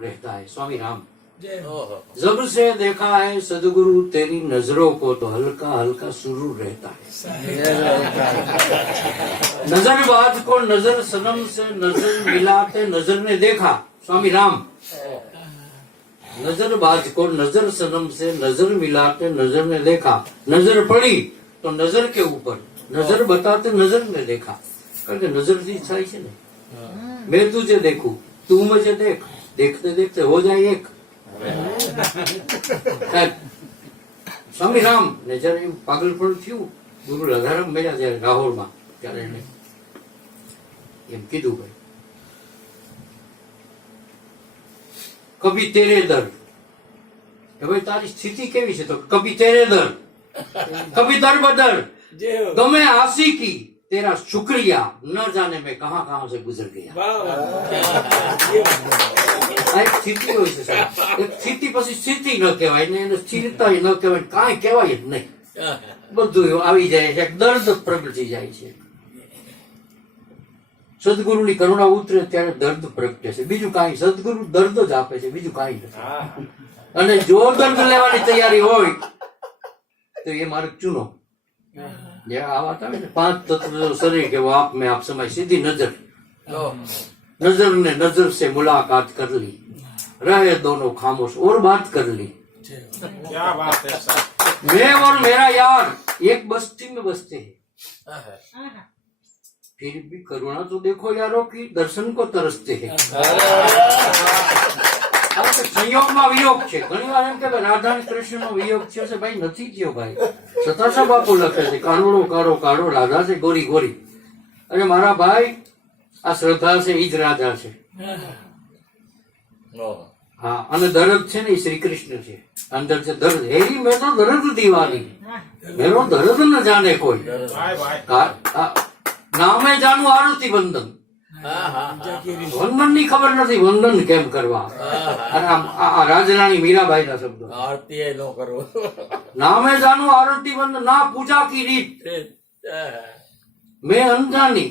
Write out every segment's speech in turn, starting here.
रहता है। स्वामी राम। जब से देखा है सदगुरु तेरी नजरों को तो हल्का हल्का सुरूर रहता है। नजरबाज को नजर सनम से नजर मिलाते नजर ने देखा। स्वामी राम। नजरबाज को नजर सनम से नजर मिलाते नजर ने देखा। नजर पड़ी तो नजर के ऊपर नजर बताते नजर ने देखा। કારણ કે નજરથી થાય છે ને, मैं तुझे देखूं तू मुझे देख, देखते देखते हो जाए एक। સ્વામી રામ ને જયારે એવું પાગલપણ થયું, ગુરુ રાધારામ મળ્યા જયારે રાહોરમાં, ત્યારે એને એમ કીધું, ભાઈ કભી તેરે દર, કે ભાઈ તારી સ્થિતિ કેવી છે? તો કભી તેરે દર, કભી દર બદર, ગમે આશિકી तेरा शुक्रिया न जाने में कहां कहां से गुजर गया। एक स्थिति હોય છે સાહેબ, એક સ્થિતિ પછી સ્થિતિ ન કહેવાય ને, એને સ્થિરતા ન કહેવાય, કાંઈ કહેવાય જ નહીં, બધું આવી જાય છે, દર્દ પ્રગટી જાય છે। સદગુરુની કરુણા ઉતરે ત્યારે દર્દ પ્રગટે છે, બીજું કાંઈ, સદગુરુ દર્દ જ આપે છે, બીજું કાંઈ નથી। અને જો દર્દ લેવાની તૈયારી હોય તો એ માર્ગ ચૂનો। ये आवाज है ना, 5 तत्व शरीर के वो आप में आप समय, सीधी नजर, नजर ने नजर से मुलाकात कर ली, रहे दोनों खामोश और बात कर ली। क्या बात है सर। मैं और मेरा यार एक बस्ती में बसते हैं, फिर भी करुणा तो देखो यारों की, दर्शन को तरसते हैं। સંયોગમાં વિયોગ છે, ઘણી વાર એમ કે રાધા અને કૃષ્ણનો વિયોગ થયો છે, ભાઈ નથી થયો ભાઈ। સતાશા બાપુ લખે છે, કાનુડો કાળો કાળો રાધા છે ગોરી ગોરી। અરે મારા ભાઈ, આ શ્રદ્ધા છે એ જ રાધા છે। હા, અને દર્દ છે ને એ શ્રી કૃષ્ણ છે, અંદર છે દર્દ। હેરી મેં તો દર્દ દીવાની, મેરો દર્દ ન જાને કોઈ, નામે જાનું આરતી વંદન, વંદન ની ખબર નથી વંદન કેમ કરવા। અને આ રાજરાણી મીરાબાઈ ના શબ્દો, આરતી ન કરો, નામે જાનું આરતી વંદન, ના પૂજા કી રીત, મેં અનજાની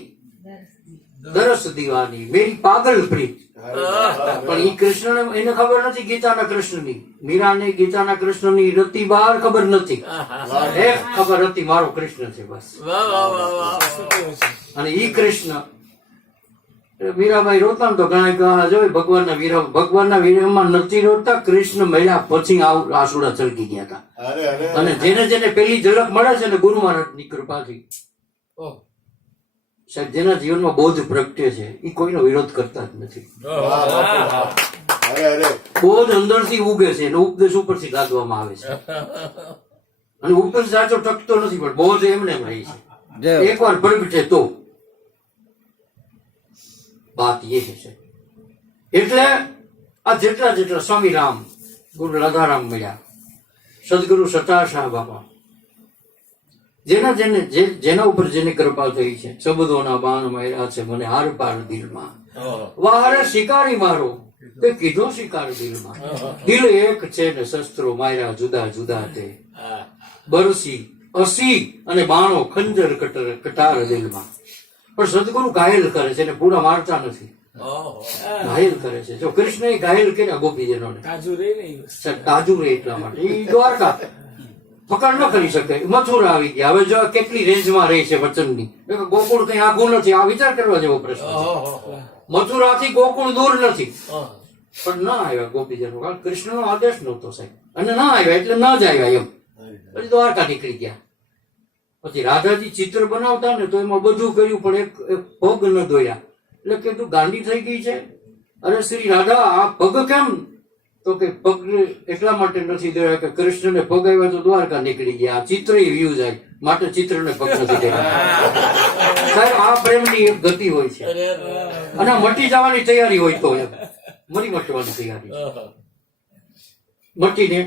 દરસ દીવાની, મેરી પાગલ પ્રીત। પણ એ કૃષ્ણ એને ખબર નથી ગીતાના કૃષ્ણની, મીરાને ગીતાના કૃષ્ણની રતિ બહાર ખબર નથી, એક ખબર હતી મારો કૃષ્ણ છે બસ। અને ઈ કૃષ્ણ મીરાબાઈ રોતા તો ઘણા જોઈ ભગવાનના વિરહ, ભગવાનના વિરહમાં નથી રોતા, કૃષ્ણ મળ્યા પછી આંસુડા છલકી ગયા હતા। અને જેને જેને પેલી ઝલક મળે છે ને ગુરુ મહારાજની કૃપાથી, સાહેબ જેના જીવનમાં બોધ પ્રગટે છે એ કોઈનો વિરોધ કરતા જ નથી। બોધ અંદરથી ઉગે છે અને ઉપદેશ ઉપરથી લાદવામાં આવે છે, અને ઉપદેશ સાચો ટકતો નથી, પણ બોધ એમને રહી છે, એકવાર પ્રગટે તો बात ये है। એટલે આ જેટલા જેટલા સ્વામી રામ, ગુરુ રાધારામ મળ્યા, સદગુરુ સતાશા બાપા, જેના જેને જેના ઉપર જેની કૃપા થઈ છે, શબ્દોના બાણ માર્યા છે મને હાર પાર દિલમાં, વારે શિકારી મારો તે કીધો શિકાર દિલમાં, દિલ એક છે ને શસ્ત્રો માર્યા જુદા જુદા તે, બરસી અસી અને બાણો ખંજર કટાર દિલમાં। પણ સદગુરુ ઘાયલ કરે છે ને પૂરા મારતા નથી, ઘાયલ કરે છે। જો કૃષ્ણ ઘાયલ કર્યા ગોપીજનો ને, કાજુ રે એટલા માટે એ દ્વારકા પકડ ન કરી શકે, મથુરા આવી ગયા। હવે જો કેટલી રેન્જમાં રહી છે વચનની, ગોકુળ કઈ આઘું નથી, આ વિચાર કરવા જેવો પ્રશ્ન છે। મથુરાથી ગોકુળ દૂર નથી, પણ ના આવ્યા ગોપીજનો, કારણ કૃષ્ણનો આદેશ નહોતો સાહેબ, અને ના આવ્યા એટલે ન જ આવ્યા એમ, પછી દ્વારકા નીકળી ગયા। પછી રાધાજી ચિત્ર બનાવતા ને તો એમાં બધું કર્યું, પણ એક પગ ન ધોયા, એટલે કે તું ગાંડી થઈ ગઈ છે? અરે શ્રી રાધા આ પગ કેમ? તો કે પગ એટલા માટે નથી ધોયા કે કૃષ્ણને પગ આવ્યા તો દ્વારકા નીકળી ગયા, ચિત્ર વ્યુ જાય માટે ચિત્રને પગ નથી ધોયા। સાહેબ આ પ્રેમની એક ગતિ હોય છે, અને મટી જવાની તૈયારી હોય તો એમ મરી મટવાની તૈયારી, મટીને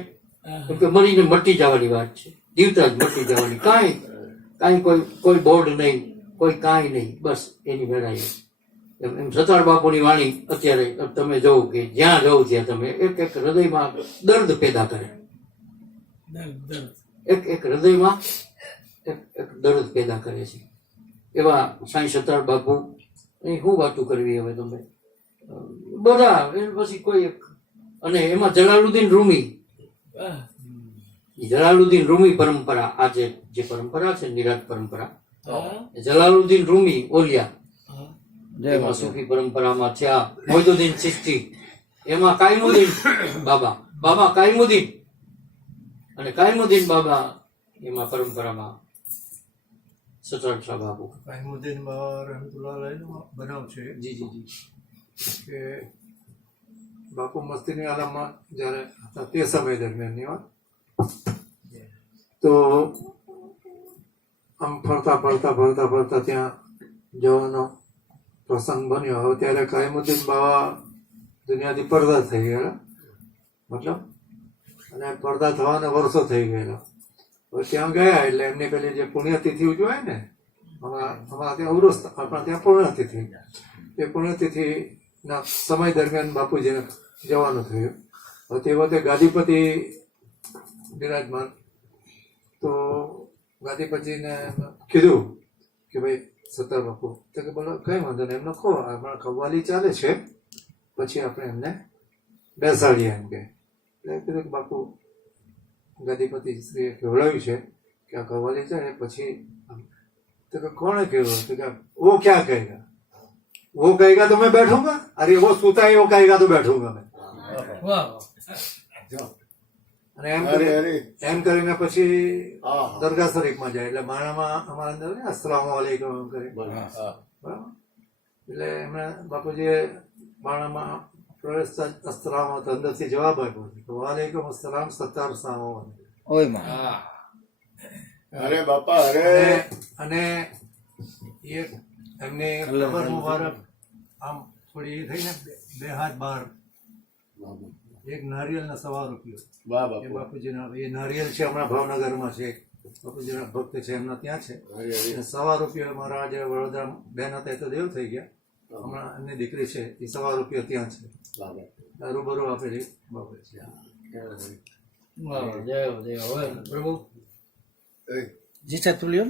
મરીને મટી જવાની વાત છે, જીવતા જ મટી જવાની, કાંઈ કોઈ બોર્ડ નહીં, કોઈ કાંઈ નહીં, બસ એની વેળાએ એમ સતાર બાપુની વાણી અત્યારે તમે જોવો કે જ્યાં જવું ત્યાં તમે એક એક હૃદયમાં દર્દ પેદા કરે, એક એક હૃદયમાં એક દર્દ પેદા કરે છે। એવા સાંઈ સતાર બાપુ, અહીં શું વાતું કરવી હવે તમે, બધા એ પછી કોઈ એક, અને એમાં જલાલુદ્દીન રૂમી, જલાલુદ્દીન રૂમી પરંપરા, આ જે પરંપરા છે નિરાંત પરંપરા, જલાલુદ્દીન રૂમી ઓલિયા, એમાં સૂફી પરંપરામાં થયા. મોઇદુદ્દીન ચિશ્તી, એમાં કાયમુદ્દીન બાબા કાયમુદ્દીન, અને કાયમુદ્દીન બાબા એમાં પરંપરામાં સચરાજ શાહ બાપુ. કાયમુદ્દીન બાબા રહમતુલ્લાહ અલૈહનો બનાવ છે જી જી જી. કે બાપુ મસ્તીની આલમમાં જ્યારે હતા તે સમય દરમિયાનની વાત, તો આમ ફરતા ત્યાં જવાનો પ્રસંગ બન્યો. હવે ત્યારે કાયમુદ્દીન બાબા દુનિયાથી પડદા થઈ ગયેલા, મતલબ, અને પડદા થવાના વર્ષો થઈ ગયેલા. હવે ત્યાં ગયા એટલે એમને પેલી જે પુણ્યતિથિ ઉજવાય ને, અમારા ત્યાં ઉરુસ, આપણા ત્યાં પુણ્યતિથિ, એ પુણ્યતિથિના સમય દરમિયાન બાપુજીને જવાનું થયું. હવે તે વખતે ગાદીપતિ બિરાજમાન, તો ગાદીપતિને કીધું કે ભાઈ સત્તર બાપુ, તો કે બોલો કઈ વાંધો નહીં, એમને કહો આપણા કવ્વાલી ચાલે છે, પછી આપણે એમને બેસાડીએ એમ કે. એટલે કીધું કે બાપુ ગાદીપતિ શ્રીએ કહેવડાવ્યું છે કે આ કવ્વાલી છે ને પછી, તો કે કોણે કહ્યું? તો કે વો ક્યાં કહેગા, वो कहेगा तो मैं बैठूंगा, अरे वो सूता है वो कहेगा तो बैठूंगा मैं. અને એમ કરીને પછી દરગાહ શરીફમાં જાય. એટલે માણામાં અમારા અંદર અસ્સલામુ અલૈકુમ એમ કરે, બરાબર. એટલે એમણે બાપુજીએ માણામાં પ્રવેશતા અસ્સલામ અંદરથી જવાબ આપ્યો કે વાલેકુમ અસ્સલામ સત્તાર સામો. અરે બાપા અરે. અને એ એમને ખબર મુબારક આમ થોડી એ થઈને બે હાથ બહાર, એક નારિયેલના ₹1.25 એ બાપુજીના, એ નારિયેલ છે હમણાં ભાવનગરમાં છે, બાપુજીના ભક્ત છે એમના ત્યાં છે. ₹1.25 મારા જે વડોદરા બેન હતા એ તો દેવ થઈ ગયા, હમણાં એમની દીકરી છે એ ₹1.25 ત્યાં છે, રૂબરૂ આપેલી બાપુ છે. જય જય. હવે પ્રભુ जी चातुर्य